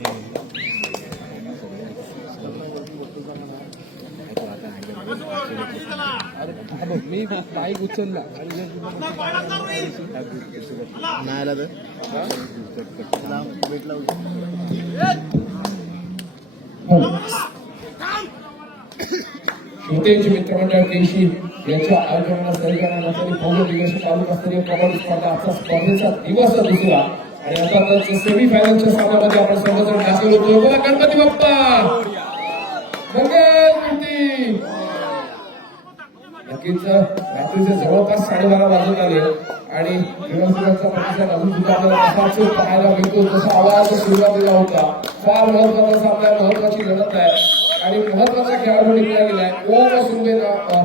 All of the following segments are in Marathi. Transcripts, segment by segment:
मी बाईक उचलला नाही आला तर श्रोतेंची मित्रमंडळ केशी यांच्या आयोजनाला सहकार्याने भव्य दिवस तालुकास्तरीय कबड्डी स्पर्धा आजचा स्पर्धेचा दिवस दुसरा आणि आता सेमीफायनलच्या सामन्यामध्ये आपण सर्वजण दाखल होतोय. बोला गणपती बाप्पा मंगलमूर्ती. नक्कीच रात्रीचे जवळपास 12:30 वाजत आले आणि दिवसभराचा प्रतिसाद अजून सुद्धा आपल्याला तसाच पाहायला मिळतो जसा आवाज सुरुवातीला होता. फार महत्वाचा सामना, महत्वाची लढत आहे आणि महत्वाचा खेळाडू निघला गेलाय ओम सुंदे नावाचा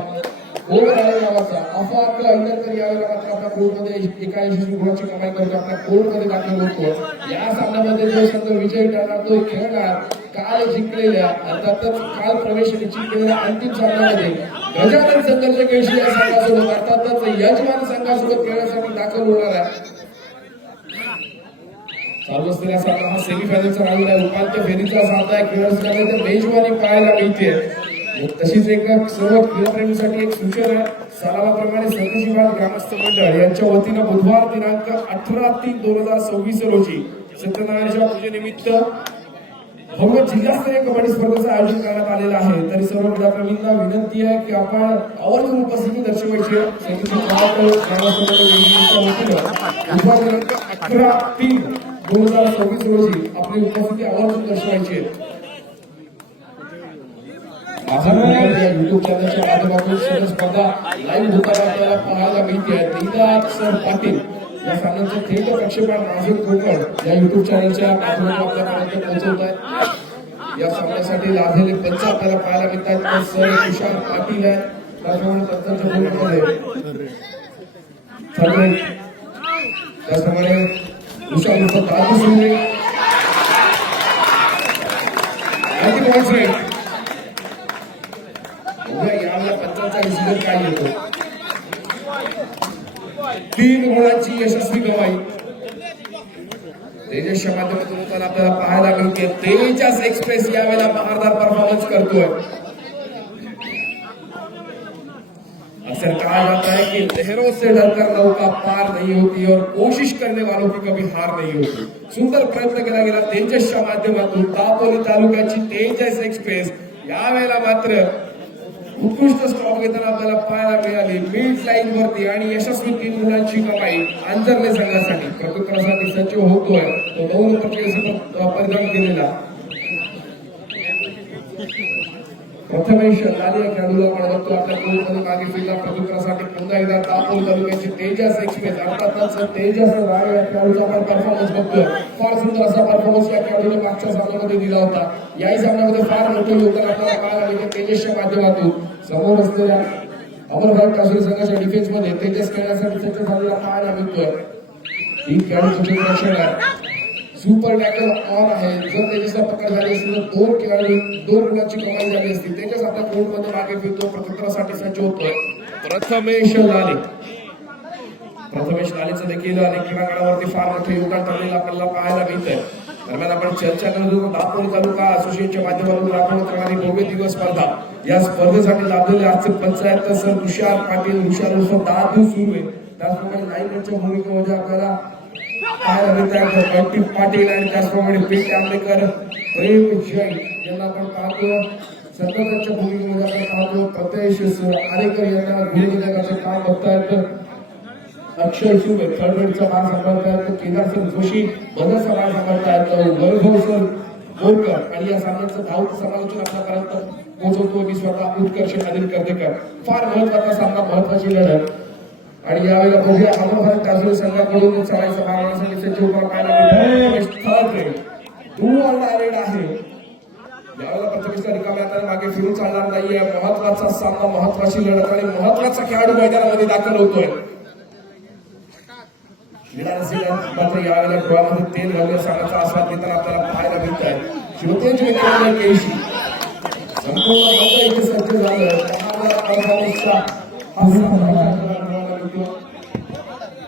असा आपला इंटर यावेळेला मात्र आपल्या कोर्टमध्ये एका यशस्वी गुणाची कमाई करतो, आपल्या कोर्टमध्ये दाखल होतो. या सामन्यामध्ये जो संघ विजयी ठरणार तो खेळणार काल जिंकलेल्या अर्थातच काल प्रवेश निश्चित केलेल्या अंतिम सामन्यामध्ये गजानन संघर्ष केशी या संघासोबत अर्थातच यजमान संघासोबत खेळण्यासाठी दाखल होणार आहे. चालू असलेला सामना हा सेमीफायनलचा राऊंड आहे. उपांत्य फेरीचा सामना आहे. खेळाडूंमध्ये मेजवानी पाहायला मिळते. तशीच एक सर्व क्रीडाप्रेमीसाठी एक सूचना आहे. सालावाप्रमाणे सतशिवाद ग्रामस्थ मंडळ यांच्या वतीनं बुधवार दिनांक 18/3/2026 रोजी सत्यनारायणाच्या पूजेनिमित्त भव्य जिल्हास्तरीय कबड्डी स्पर्धेचं आयोजन करण्यात आलेलं आहे. तरी सर्व क्रीडाप्रेमींना विनंती आहे की आपण आवर्जून उपस्थिती दर्शवायची आहे. बुधवार दिनांक 18/3/2026 रोजी आपली उपस्थिती आवर्जून दर्शवायची आहे. युट्यूब चॅनलच्या माध्यमातून सर्व स्पर्धा लाईव्ह होताना आपल्याला पाहायला मिळते. दिदार सर पाटील या सामन्याचं थेट प्रक्षेपण माझे कोकण या युट्यूब चॅनलच्या माध्यमातून आपल्यापर्यंत पोहोचवत आहे. या सामन्यासाठी लाभलेले पंच आपल्याला पाहायला मिळतात. सर तुषार पाटील आहे, त्याचप्रमाणे तंत्रच्या भूमिकेमध्ये त्याचप्रमाणे तुषार दादू सुंदे यावेळेला पंचांचा रिझल्ट काय येतो. 3 गोळांची यशस्वी गवाई तेजसच्या माध्यमातून आपल्याला पाहायला मिळते. तेजस एक्सप्रेस यावेळेला बहारदार परफॉर्मन्स करतोय. असं कहा जाता है कि लहरों से डरकर नौका पार नहीं होती और कोशिश करने वालों की कभी हार नहीं होती. सुंदर प्रयत्न केला गेला तेजसच्या माध्यमातून. दापोली तालुक्याची तेजस एक्सप्रेस यावेळेला मात्र उत्कृष्ट स्टॉप घेताना आपल्याला पाहायला मिळाली. मिड लाईन वरती आणि यशस्वी 3 गुणांची कमाई अंजरले संघासाठी. प्रत्युत्तरासाठी सज्ज होतोय तो 9 नंबरचा परिधान केलेला प्रथमेश लाली या खेळाडूला आपण बघतो आपल्या कोर्टमध्ये मागे फिरला. प्रत्युत्तरासाठी पुन्हा एकदा दापोली तालुक्याची तेजस एक्सप्रेस अर्थातच तेजस राय या खेळाडूचा आपण परफॉर्मन्स बघतोय. फार सुंदर असा परफॉर्मन्स या खेळाडूने मागच्या सामन्यामध्ये दिला होता. याही सामन्यामध्ये फार मोठं योगदान आपल्याला पाहायला मिळते तेजसच्या माध्यमातून. समोर असलेल्या अमरभाई काश्मीर संघाच्या डिफेन्स मध्ये तेजस खेळण्यासाठी सज्ज झालेला पाहायला मिळतोय. ही खेळाडूची रक्षण आहे. सुपर टॅकल ऑन आहे. जर तेजसला पकड झाली असेल तर 2 खेळाडू 2 गुणांची कमाई झाली असती. तेजस आपल्या कोर्टमध्ये मागे फिरतो. प्रत्युत्तरासाठी सज्ज होतोय प्रथमेश लालेचं देखील क्रीडांगणावरती फार मोठे योगदान ठरलेलं आपल्याला पाहायला मिळतंय. दरम्यान आपण चर्चा करतो दापोली तालुका असोसिएशनच्या माध्यमातून राबवण्यात येणारी भव्य दिवस स्पर्धा. या स्पर्धेसाठी लाभलेले आजचे पंचायत सर तुषार पाटील, तुषार उर्फ दादू सुर्वे, त्याचप्रमाणे लाईनच्या भूमिकेमध्ये आपल्याला पाहायला मिळतात बंटी पाटील आणि त्याचप्रमाणे पीठ आंबेकर, प्रेम जैन यांना आपण पाहतो. सरपंचांच्या भूमिकेमध्ये आपण पाहतो प्रतेश आरेकर यांना गुणविभागाचे काम बघतायत. अक्षय शिवे थर्डचा भाग सांभाळतायत. केदार सिंग जोशी बदलचा भाग सांभाळतायत. वैभव सर बोरकर आणि या सामन्याचं भाऊक समालोचन आपल्यापर्यंत पोहोचवतो मी स्वतः उत्कर्ष अनिल कर्तेकर. फार महत्वाचा सामना, महत्वाची लढत आणि यावेळेला बघूया अमरभाई काश्मीर संघाकडून चालायचा मागण्यासाठी सज्ज उभा पाहायला मिळतोय. आहे यावेळेला प्रथमेशला रिकाम्या हाताने मागे फिरून चालणार नाहीये. महत्वाचा सामना, महत्वाची लढत आणि महत्वाचा खेळाडू मैदानामध्ये दाखल होतोय. मात्र यावेळेला डोळ्यामध्ये तेल घालून सामन्याचा आस्वाद घेताना आपल्याला पाहायला मिळत आहे. श्रोतेंची मित्रमंडळ केशी संपूर्ण इथे सज्ज झालं.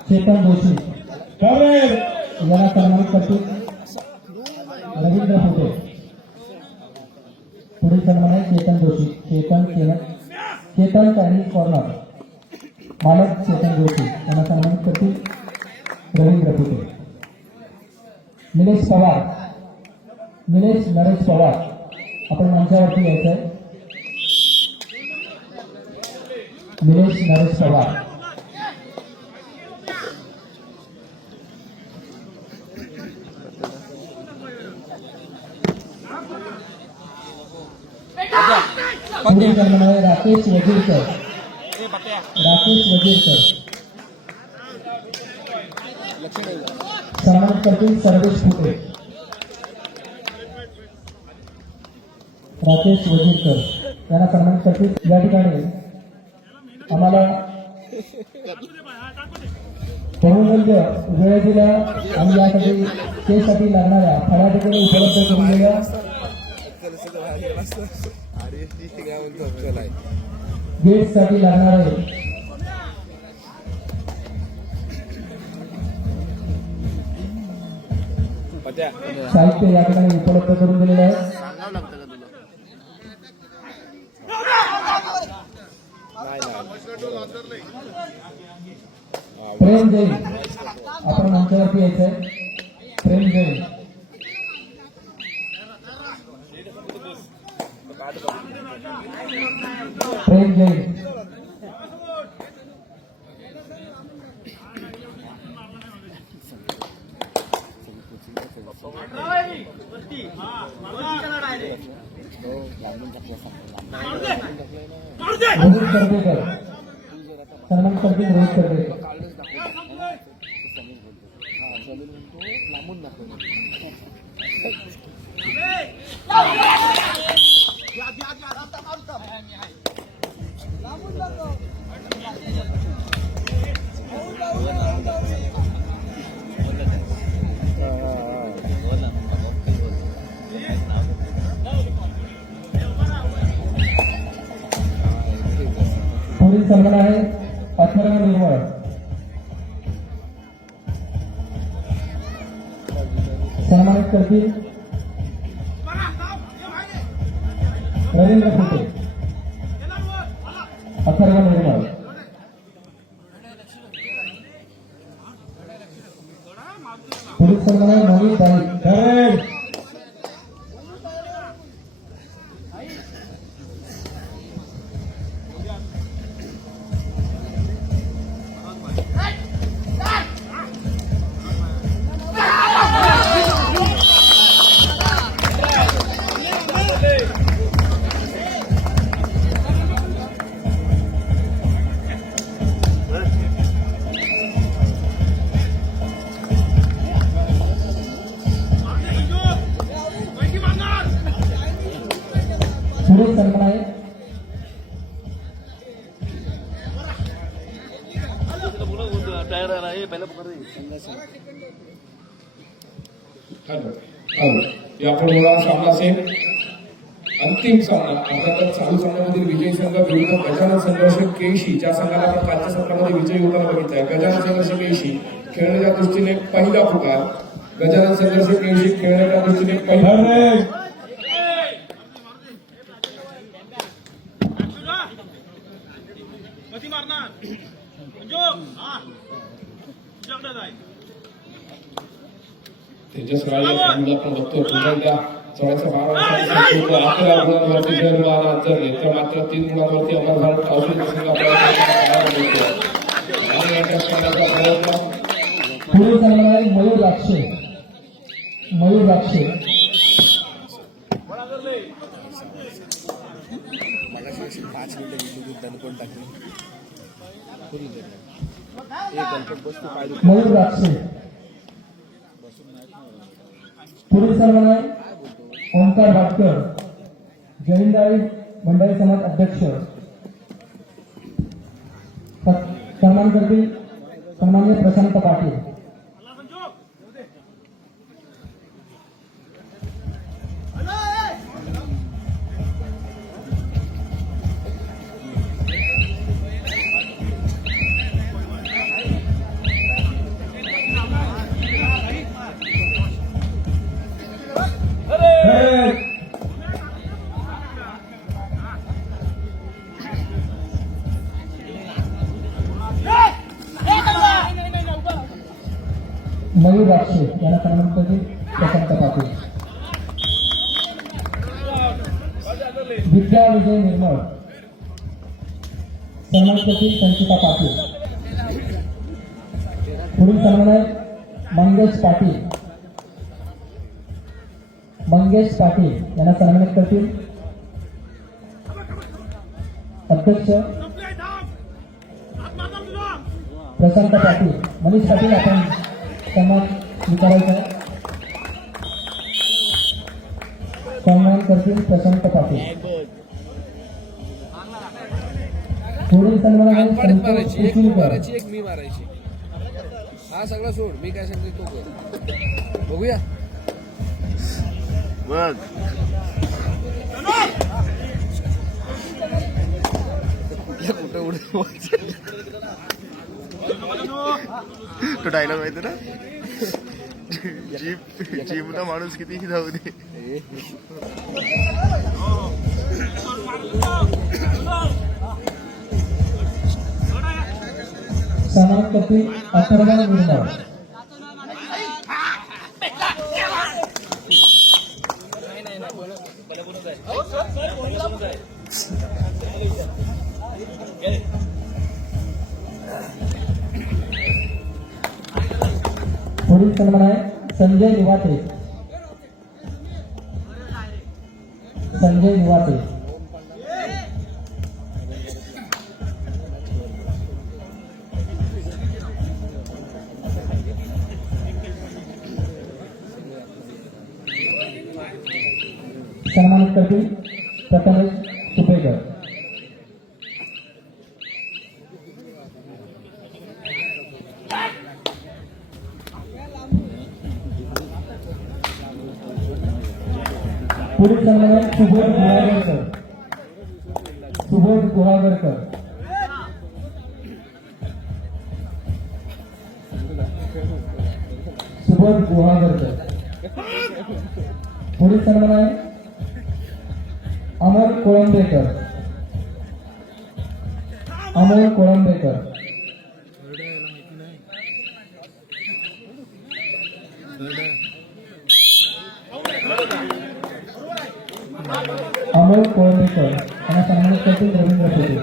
चेतन जोशी याला सन्मानित करतो. रवींद्र फुटे. पुढील सन्मान आहे चेतन जोशी. चेतन चायनीज कॉर्नर मालक चेतन जोशी यांना सन्मानित करतील रवींद्र फुटे. निलेश नरेश पवार आपण मंचावरती यायचं आहे. निलेश नरेश पवार. पुढील सन्मान आहे राकेश वजीरकर. सन्मानित करतील सर्वेश फुटे. राकेश वजीरकर यांना सन्मानित करतील. या ठिकाणी आम्हाला बहुमूल्य वेळ दिला आणि यासाठी केसाठी लागणाऱ्या फळ्या देखील उपलब्ध करून दिल्या. गेटसाठी लागणारे साहित्य या ठिकाणी उपलब्ध करून दिलेले आहे. प्रेम जैन आपण मंचावरती यायचं आहे. प्रेम जैन. रोहित करदेकर सन्मान करतील. रोहित करदेकर. पुढील सन्मान आहे अथर्व निर्मळ. सन्मानित करतील रवींद्र फुटे. अथर्व निर्मळ. पुढील सन्मान आहे मोहित बाई. पुढील सन्मान आहे यापुढे सामना असेल अंतिम सामना. आता चालू सामन्यामधील विजयी संघ विरुद्ध गजानन संघर्ष केशी. ज्या संघाला आपण कालच्या सत्रामध्ये विजयी होताना बघितलाय. गजानन संघर्ष केशी खेळण्याच्या दृष्टीने पहिला पुकार. गजानन संघर्ष केशी खेळण्याच्या दृष्टीने पहिला. तेजस राय आपण बघतो पुन्हा एकदा 11 गुणांवरती तर मात्र 3 गुणांवरती अमर भारत काउन्सिल संघ पुढील सन्मान आहे मयूर राक्षे. मयूर राक्षे. पुढील सन्मान आहे ओंकार भाटकर. जैनदाई मंडळी समाज अध्यक्ष. सन्मान करतील सन्मान्य प्रशांत पाटील. विद्या विजय निर्मळ सन्मानित करतील संचिता पाटील. पुढील सन्मान आहे मंगेश पाटील. मंगेश पाटील यांना सन्मानित करतील अध्यक्ष प्रशांत पाटील. मनीष पाटील आपण सन्मान स्वीकारायचा आहे. सन्मान करतील प्रशांत पाटील. पुढील सन्मान आहे संतोष कुचुलकर. एक मी मारायची. हा सगळं सोड, मी काय सांगते तो कर. बघूया बघ. कुठं उडत तो डायलॉग माहिती ना, जीपचा माणूस कितीही जाऊ दे. सन्मानित करतील अथर्व निर्मळ. पुढील सन्मान आहे संजय निवाते. संजय निवाते. सन्मानित करतील प्रथमेश सुपेकर. पुढील सन्मान आहे सुबोध गुहागरकर. सुबोध गुहागरकर. सुबोध गुहागरकर. पुढील सन्मान आहे अमर कोळंबेकर. अमर कोळंबेकर. अमर कोळंबेकर यांना सन्मानित करतील रवींद्र पेटे.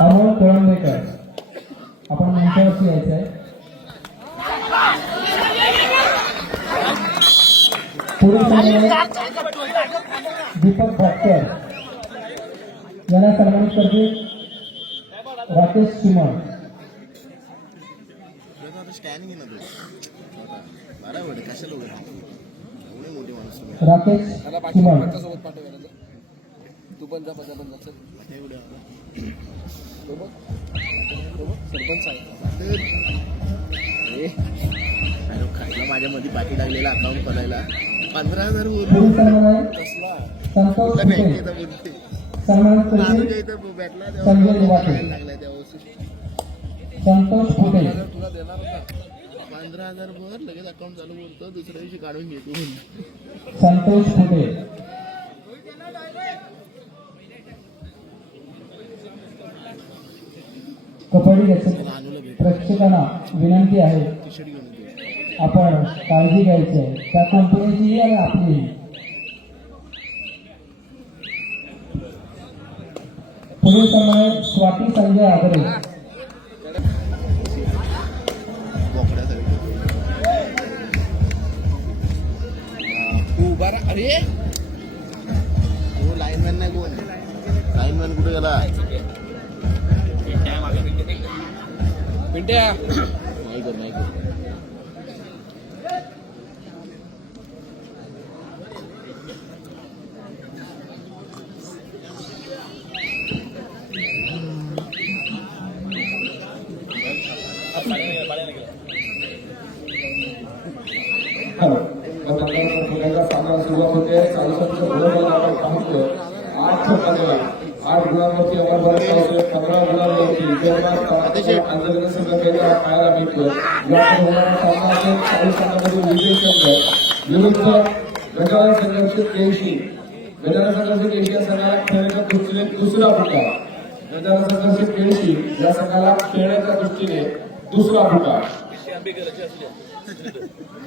अमोल कोळंबेकर आपण मंचावरती यायचं आहे. पुढील सन्मान दीपक भाटकर यांना सन्मानित करतील राकेश चिमण. राकेश चिमण. तू पण जा सरपंच आहे माझ्या मध्ये पाठी लागलेला अकाउंट खोलायला 15,000 पुढील सन्मान आहे संतोष कुटे. सन्मानित करतील संजय निवाते. संतोष कुटे. तुला देणार ना 15,000 भर लगेच अकाउंट चालू बोलतो, दुसऱ्या दिवशी काढून घेतो. संतोष कुटे. कबड्डी प्रेक्षकांना विनंती आहे आपण काळजी घ्यायची आहे त्या कंपनीची आणि आपली. पुढील समय स्वाती संजय आगरे. अरे लाईनमॅन नाही, कोण लाईनमॅन कुठे गेला? पिंट्या नाही कर नाही कर. सामना सुरुवात होते. 8 गुणांवरती अमर भरत होते. 15 गुणांवरती आंदोलन संघ पाहायला मिळतो. यापुढे होणारा सामना असेल 40 संघामधील विजय संघ विरुद्ध गजानन संघर्षित केशी. गजानन संघर्षित केशी या संघाला खेळण्याच्या दृष्टीने दुसरा फटका. गजानन संघर्षित केशी या संघाला खेळण्याच्या दृष्टीने दुसरा पुकार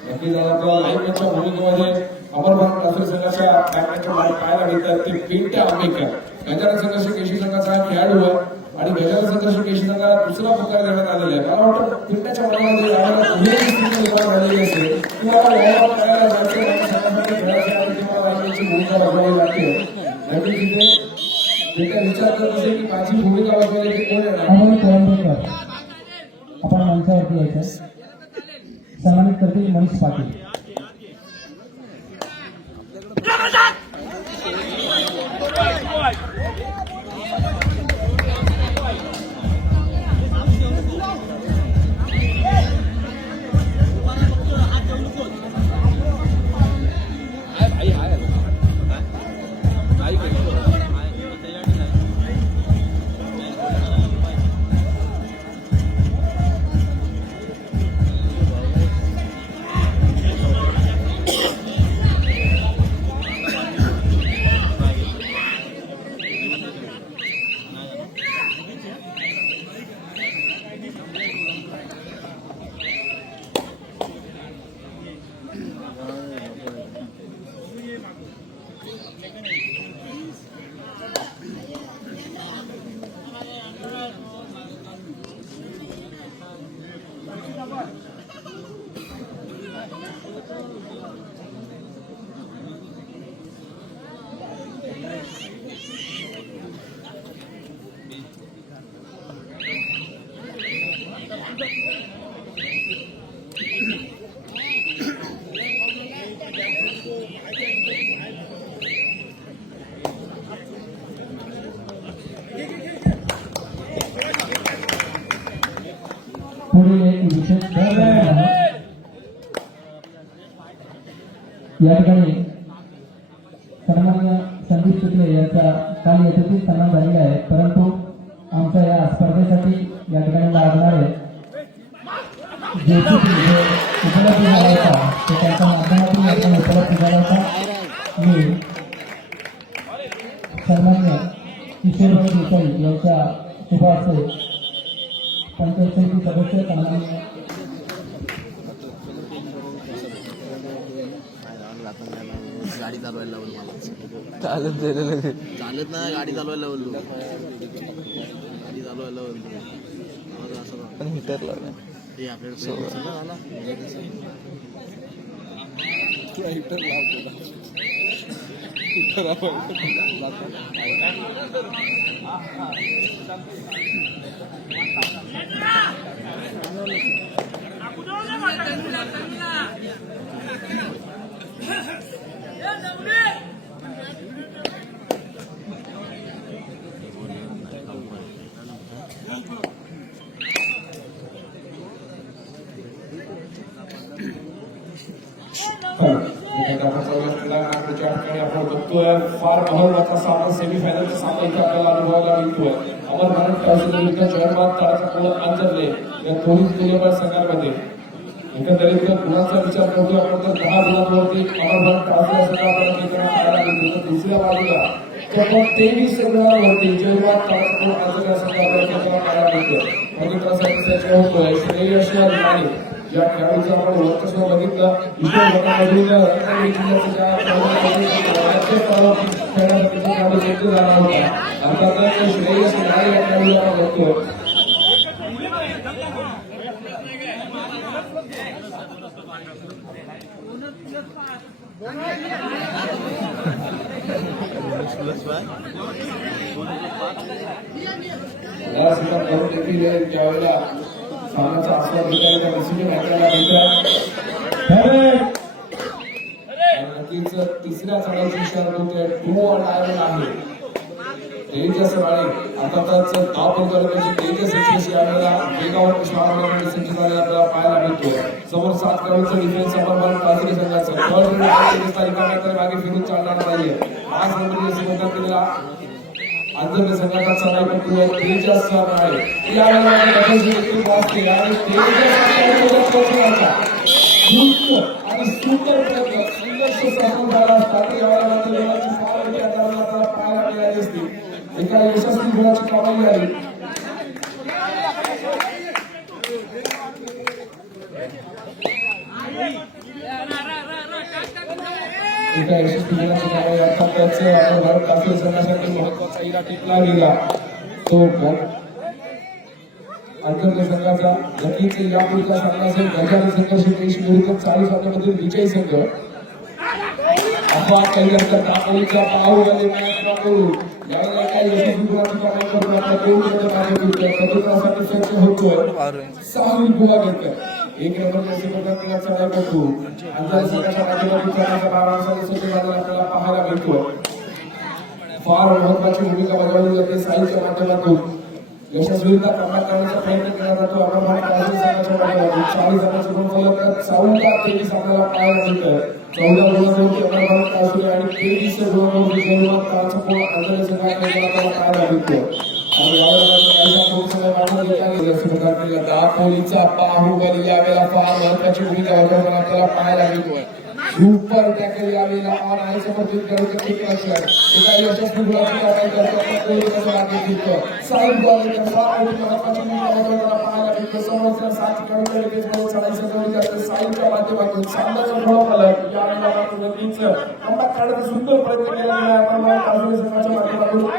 नक्कीच आपल्या लाईव्ह मॅचच्या भूमिकेमध्ये अमरभारत ट्रॉफी संघाच्या बॅटमॅनच्या मागे पाहायला मिळतात ते पिंट्या आंबेकर. गजानन संघर्ष केशी संघाचा खेळाडू आहे आणि गजानन संघर्ष केशी संघाला दुसरा पुकार देण्यात आलेला आहे. मला वाटतं पिंट्याच्या मनामध्ये यावेळेला दुहेरी स्थिती निर्माण झालेली असेल किंवा वॉर्मअप करायला जायचं आणि संघासाठी खेळायची आणि किंवा राजकीय भूमिका बजावली लागते. नक्कीच तिथे पिंट्या विचार करत असेल की माझी भूमिका बजावली कोण येणार. अमोल कोळंबेकर आपण मंचावरती यायचं सन्मानित करतील मनीष पाटील. पुढील एक विशेष खेळ आहे. या ठिकाणी सन्माननीय संदीप शुक्ले यांचा काल यशस्वी सन्मान झालेला आहे, परंतु आमच्या या स्पर्धेसाठी या ठिकाणी लागणारे JCB जे उपलब्ध झाला होता ते त्यांच्या माध्यमातून या ठिकाणी उपलब्ध झाला होता. मी सन्माननीय किशोरभाई देसाई यांच्या शुभ हस्ते पंचायत समिती सदस्य सन्माननीय गाडी चालवायला लावलं मला. चालत नाही गाडी चालवायला लावलो. गाडी चालवायला लावलो पण मीटर लावलं ते आपल्याकडे झाला आपण बघतोय फार महत्वाचा सामना सेमीफायनलचा सामना इथे आपल्याला अनुभवायला मिळतोय. अमरभारत ट्रॉफी विरुद्ध जयमात तळाचा कोण अंतरले या दोन्ही तुल्यबळ संघांमध्ये एकंदरीत गुणांचा विचार करतोय आपण तर 10 गुणांवरती अमरभारत ट्रॉफी पाहायला मिळतो. दुसऱ्या बाजूला चक्क 23 गुणांवरती जयमात तळाचा कोण अंतर संघाला पाहायला मिळतो. होतोय श्रेयश या खेळाडूचं आपण वर्चस्व बघितलं. खेळाडू झाला होता. अर्थातच श्रेयस नाळे या खेळाडूला आपण बघतोय. ज्यावेळेला सामन्याचा आस्वाद घेतला डिसिजन आपल्याला मिळतात. नक्कीच तिसऱ्या चढाईची शर्यत होते. 2 ऑन आयरन आहे. तेजस राळे अर्थातच धाव करण्याची तेजस एक्सप्रेस यावेळेला वेगावर पुष्पावरती सज्ज झाले आपल्याला पाहायला मिळतोय. समोर 7 कडूचं डिफेन्स अमरभारत ट्रॉफी संघाचं थर्ड तारीखानंतर मागे फिरून चालणार नाहीये. 5 नंबर सुरुवात केलेला आंध्र संघाचा सराव करतोय तेजस राळे. यावेळेला देखील बॉस केला आणि आणि सुंदर प्रयत्न संघर्ष सफल झाला असता यावेळेला पाहायला मिळाली असती. एका यशस्वी गुणाची कमाई झाली. एका यशस्वी दिनानिमित्ताने अर्थातच आपण भारत राष्ट्रीय संघासाठी महत्वाचा हिरा टिकला गेला तो अंतर्गत संघाचा नक्कीच यापुढचा सामना असेल गजानन संघ शितेश विरुद्ध 40 सामन्यामधील विजय संघ अफवा कल्याणकर दापोलीचा पाहुणे मॅच बाबू यावेळेला काही यशस्वी गुणांचा करून आपल्या टीममध्ये मागे सज्ज होतोय साहिल गुवागेकर एक नंबर सेकंदाचा चढाई करतो अंतर संघाच्या माध्यमातून करण्याचा 12 सदस्य आपल्याला पाहायला मिळतो फार महत्वाची भूमिका बजावली जाते साहिलच्या माध्यमातून यशस्वीरित्या कमाल करण्याचा प्रयत्न केला जातो आपण संघाच्या माध्यमातून 40 जणांचे गुण फलक साऊंडला 23 आपल्याला पाहायला मिळतं 14 गुणांवरती अमरभारत कासुरे आणि 23 गुणांवरती गौरव काचपूर अंतर संघाकडे आपल्याला पाहायला मिळतो आणि यावेळेला दापोलीचा बाहुबली यावेळेला फार महत्वाची भूमिका बजावताना आपल्याला पाहायला मिळतोय सुपर टॅकल यावेळेला ऑन आहे समर्थित करून एका यशस्वी गुणाची कारवाई करतो साईड बॉल फार महत्वाची भूमिका बजावताना पाहायला मिळतो समोरच्या 7 खेळाडूंकडे चढाईचा गौरव करतो साईडच्या माध्यमातून सामन्याचा थोडा फलक यावेळेला नक्कीच कमबॅक करण्याचा सुंदर प्रयत्न केला गेला आपण काजूर संघाच्या माध्यमातून 23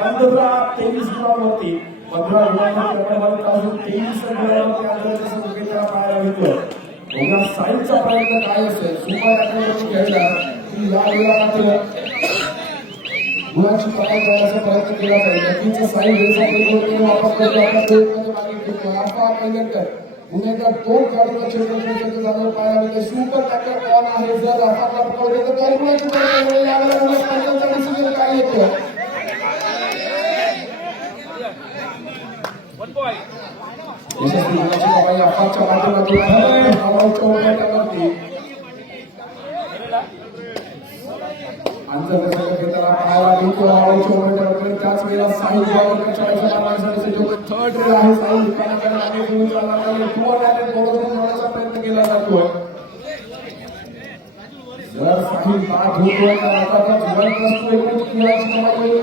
गुणांवरती 15 गुणांवरती आपण काजूर 23 गुणांवरती आंध्रच्या संघाला पाहायला मिळतो या साईडचा प्रयत्न काय असेल सुपर टॅकल खेळला की यावेळेला मात्र गुणाची कमाई करण्याचा प्रयत्न केला जाईल नक्कीच साईड रेसा वापर करतो आपल्या कोर्टमध्ये मागे घेतो अफवा कल्याणकर गुन्हेगार 2 खेळाडूंना क्षेत्ररक्षणाचे जाणून पाहायला मिळते सुपर टॅकल ऑन आहे जर अफाला पकडले तर 2 गुणाची कमाई यावेळेला स्पर्धेचा डिसिजन काय येतो यशस्वी गुणाची कमाई अफाच्या माध्यमातून आंतरराष्ट्रीय खेळताना पाहायला मिळतो आवडीच्या उमेदवाराकडे त्याच वेळेला साहिल गावकरच्या थर्ड रेड आहे साहिल दुकानाकडे आणि घेऊन चालणारे टूर आणि गोडवून जाण्याचा प्रयत्न केला जातोय जर साहिल बाद होतोय तर आता जुळत नसतो एकूण खेळाची कमाई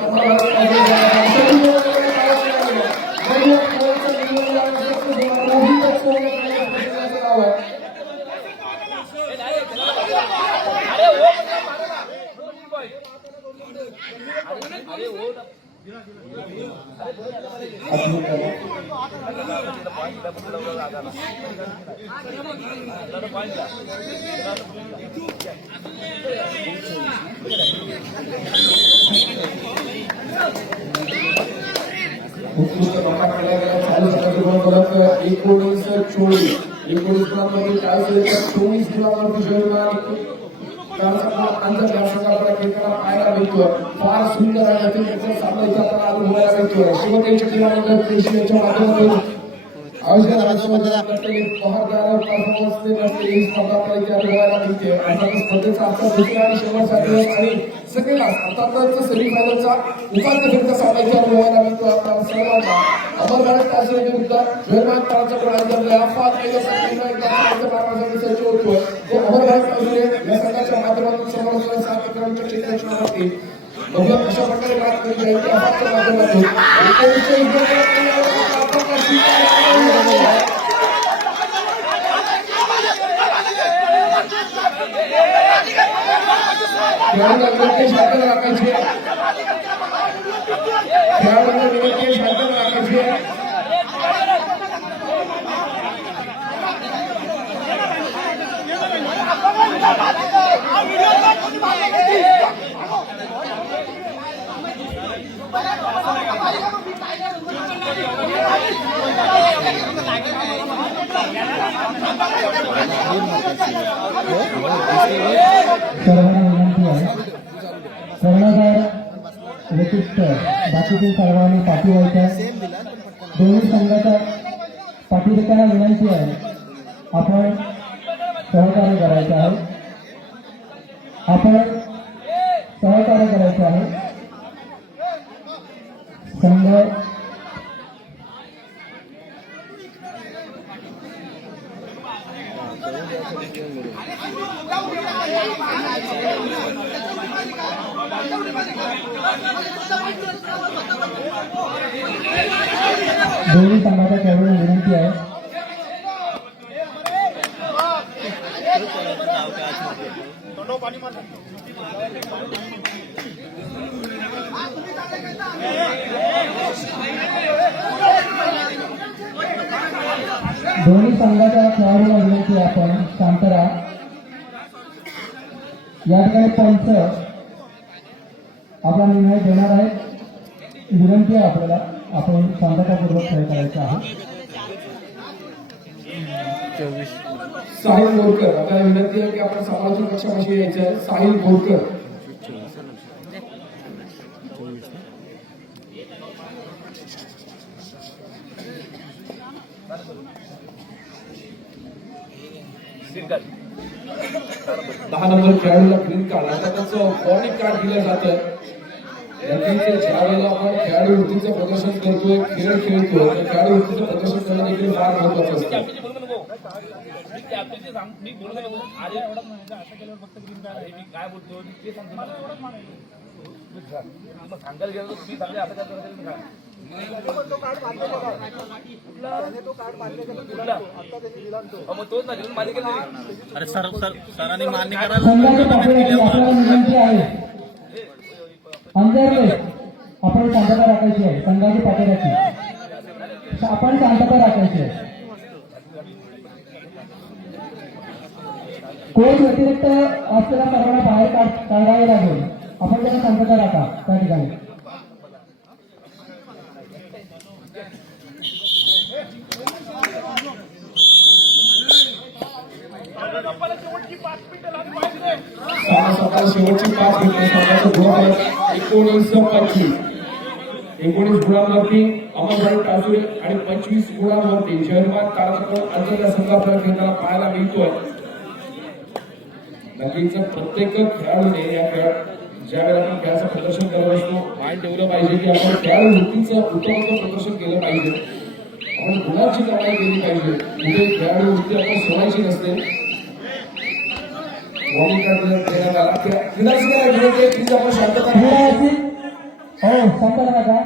उत्कृष्ट बंबा केला गेला 40 गुणांवरती 19 चोळी 19 गुणांवरती 24 गुणांवरती जयमान आंतरराष्ट्रीय खेळताना पाहायला मिळतो फार सुंदर आहे त्याचा सामना इथे आपल्याला अनुभवायला मिळतोय शिवतेच्या टीमानंतर पेशीच्या माध्यमातून आयोजन राज्यामध्ये पहारदार परफॉर्मन्स देत असलेली ही स्पर्धा आपल्याला इथे अनुभवायला मिळते अर्थात स्पर्धेचा आजचा दुसरा आणि शेवटचा दिवस आणि सगळ्याला अर्थातच सेमीफायनलचा उपांत्य फेरीचा सामना इथे अनुभवायला मिळतो आपल्याला सर्वांना अमरभारत कासुरे विरुद्ध जयमान काळाचा प्रणाली अफवा केल्यासाठी सज्ज होतोय तो अमरभारत कासुरे या संघाच्या माध्यमातून समोर 7 क्रमांकाच्या क्षेत्ररक्षणावरती बघूया कशा प्रकारे बात केली जाईल त्या अफवाच्या माध्यमातून खेळाडूंना विनंती शांत राखायची सर्वांना विनंती आहे कर्णधार व्यतिरिक्त बाकीतील सर्वांनी पाठी व्हायच्या दोन्ही संघाच्या पाठीदेताना विनंती आहे आपण सहकार्य करायचे आहे संघ दोन्ही संघाच्या खेळाडूंना विनंती आहे दोन्ही संघाच्या खेळाडूला विनंती आहे आपण शांत राहा. या ठिकाणी पंच आपला निर्णय देणार आहेत. विनंती आहे आपल्याला, आपण शांततापूर्वक खेळ करायचा आहे. 24 साहिल बोरकर, आपल्याला विनंती आहे की आपण समालोचन कक्षापाशी यायचं आहे. साहिल बोरकर. दहा नंबर खेळाडूला ग्रीन कार्ड, आता त्याचं वॉर्निंग कार्ड दिलं जातं. ज्या वेळेला आपण खेळाडू वृत्तीचं प्रदर्शन करतोय, खेळ खेळतोय, तर खेळाडू वृत्तीचं प्रदर्शन करणं देखील फार महत्वाचं असतं. मी बोलत आले एवढाच म्हणायचं असं केल्यावर फक्त ग्रीन कार्ड आहे. मी काय बोलतो ते सांगतो, मला एवढंच म्हणायचं. मग सांगायला गेलो तर तुम्ही सांगले असं काय करायचं काय मग तोच ना घेऊन मालिकेत अरे सरांनी मान्य करायला संघाच्या पातळीवरती आपल्याला विनंती आहे. अंजरले आपण शांतता राखायची आहे. संघाची पातळीवरती आपण शांतता राखायची आहे. कोच व्यतिरिक्त असलेल्या सर्वांना बाहेर काढावे लागेल. आपण त्यांना शांतता राखा त्या ठिकाणी. शेवटची 5 मिनिटे 19 गुणांवरती अमरभाई काजूळे आणि 25 गुणांवरती शहरमान ताराचक्र अंतर्गत संघ आपल्याला खेळताना पाहायला मिळतोय. नक्कीच प्रत्येक खेळाडूने या ज्या वेळेला आपण खेळाचं प्रदर्शन करत असतो, माइंड ठेवलं पाहिजे की आपण खेळाडू वृत्तीचं उत्तम प्रदर्शन केलं पाहिजे. आपण गुणांची कमाई केली पाहिजे. म्हणजे खेळाडू वृत्ती आपण सोडायची नसते. देण्यात आला क्रीडाक्षकाला विनंती आहे की आपण शांतता हो शांत राहा.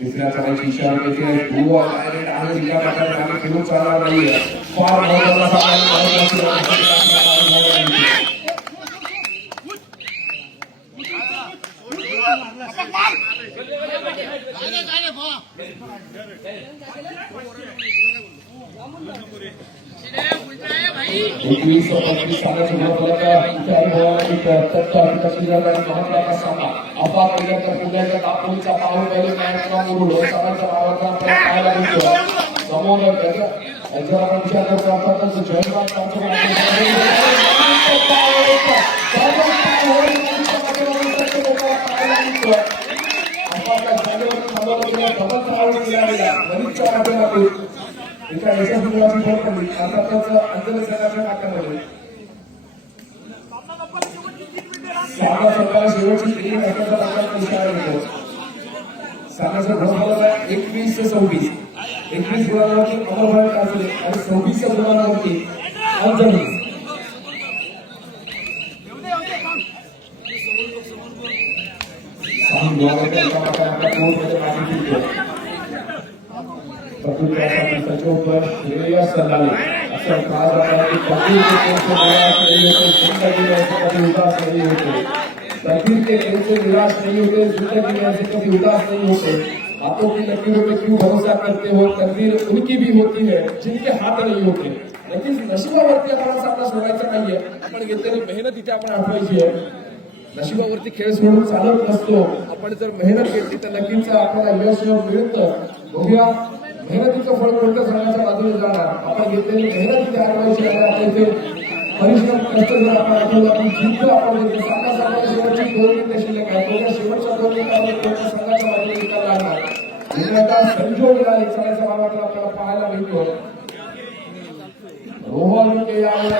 तिसऱ्या सराची इशारा देते आहे. गोवा डायरेक्ट आहे ज्या प्रकारे आम्ही खेळून चालणार नाहीये. फार महत्त्वाचा शेवटची 21-26 21 गुणांवरती अमरभाई काजूळे आणि 26 गुणांवरती अंजली. निराश नहीं होते, जिंदगी में ऐसे कभी उदास नहीं होते. हाथों की लकीरों पे क्यों भरोसा करते हो, तकदीर उनकी भी होती है जिनके हाथ नहीं होते. नक्कीच नशिबावरती आपल्याला सामना सोडायचा नाहीये. आपण घेतलेली मेहनत इथे आपण आठवायची आहे. नशिबावरती खेळ सोडून चालत नसतो. आपण जर मेहनत घेतली तर नक्कीच आपल्याला यश मिळतं. बघूया मेहनतीचं फळ कोणत्या संघाच्या बाजूने जाणार. आपण घेतलेली मेहनत इथे आठवायची आहे. आपण इथे परिश्रम कष्ट जर आपण आठवलं आपण जिंकलो. आपण संघाच्या शेवटची 2 मिनिटे शिल्लक आहे. शेवटच्या 2 मिनिटांमध्ये कोणत्या संघाच्या बाजूने निकाल लागणार. संजोग चालायचा भाग आपल्याला पाहायला मिळतो. रोहन के यावेळेला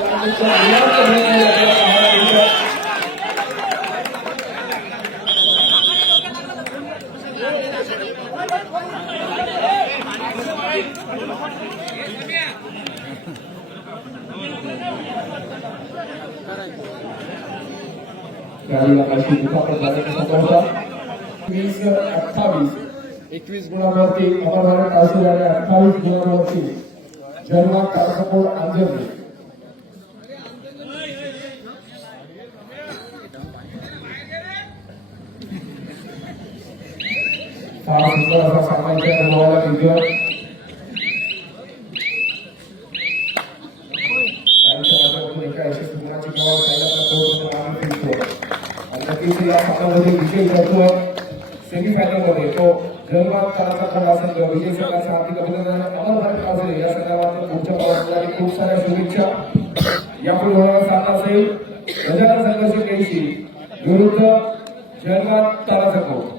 खेळाडूला काहीशी दुखापत झाल्याची संभाव्यता 20-28 21 गुणांवरती अमरवाडे काळशी आणि 28 गुणांवरती जन्मा कारसपोड अंजली फार सुंदर असा सामन्याच्या अनुभवाला विजय एका यशस्वी गुणाची कमाल नक्कीच या सामन्यामध्ये विजय करतो सेमीफायनल मध्ये तो जन्मात काळाचा खडा संघ विजय संघाचे हार्दिक अभिनंदन अमरभाई काजळे या संघाला पुढच्या प्रवासासाठी खूप साऱ्या शुभेच्छा यापुढे होणारा सामना असेल गजानन संघर्ष केशी विरुद्ध जन्मात तारा संघ